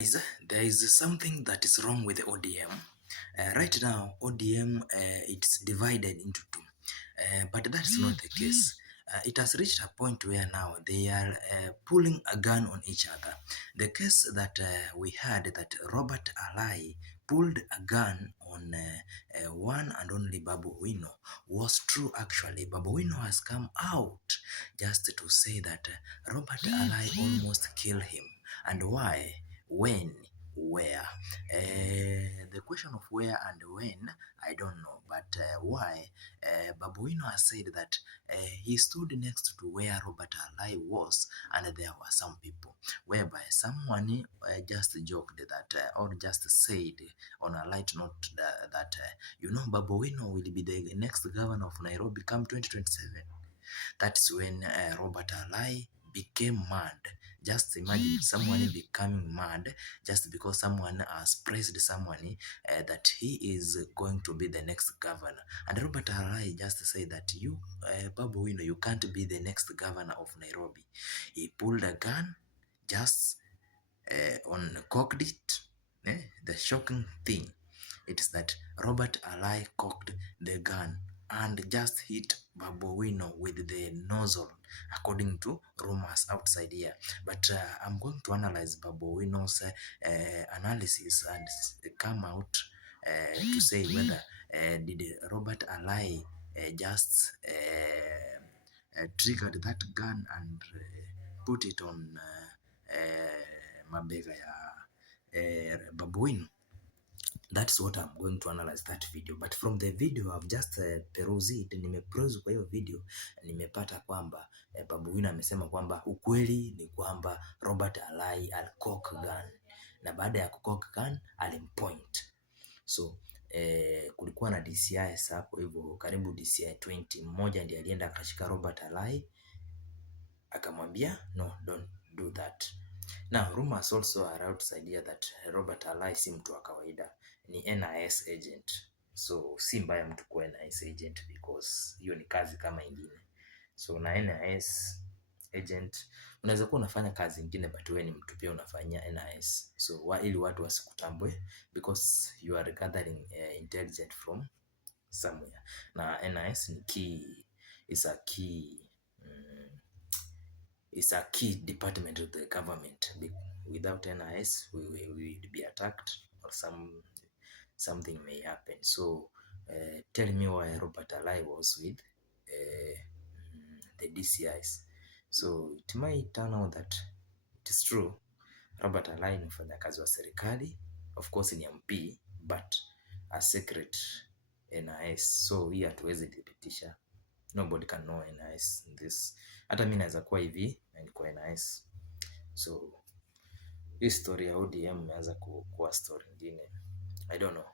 There is something that is wrong with the ODM. Right now, ODM it's divided into two, but that's not the case. It has reached a point where now they are pulling a gun on each other. The case that we had that Robert Alai pulled a gun on one and only Babu Owino was true actually. Babu Owino has come out just to say that Robert Alai almost killed him. And why? When? Where? The question of where and when, I don't know, but why? Babu Owino has said that he stood next to where Robert Alai was, and there were some people, whereby someone just joked that, or just said on a light note that Babu Owino will be the next governor of Nairobi come 2027. That's when Robert Alai became mad. Just imagine someone becoming mad just because someone has praised someone that he is going to be the next governor. And Robert Alai just said that Babu Owino, you can't be the next governor of Nairobi. He pulled a gun just on cocked it. The shocking thing, it is that Robert Alai cocked the gun and just hit Babu Owino with the nozzle, according to rumors outside here. But I'm going to analyze Babu Owino's analysis and come out to say whether did Robert Alai just triggered that gun and put it on mabega ya Babu Owino. That's what I'm going to analyze that video. But from the video I've just perused, nimeperuse kwa hiyo video, nimepata kwamba Babu Owino amesema kwamba ukweli ni kwamba Robert Alai alcock gun, na baada ya kucock gun alimpoint. So kulikuwa na DCI hapo hivyo, karibu DCI 20. Mmoja ndiye alienda akashika Robert Alai akamwambia no, don't do that. Now rumors also are outside here that Robert Alai si mtu wa kawaida, ni NIS agent. So si mbaya mtu kuwa NIS agent because hiyo ni kazi kama ingine. So na NIS agent unaweza kuwa unafanya kazi ingine but wewe ni mtu pia unafanyia NIS. So ili watu wasikutambue because you are gathering intelligence from somewhere. Na NIS ni key, is a key department of the government. Without NIS, we will be attacked or something may happen. So tell me why Robert Alai was with the DCIs. So it might turn out that it is true. Robert Alai ni mfanyakazi wa serikali, of course ni MP, but a secret NIS. So hii hatuwezi thibitisha. Nobody can know NIS in this. Hata mimi naweza kuwa hivi na niko NIS. So hii story ya ODM imeanza kuwa story nyingine. I don't know.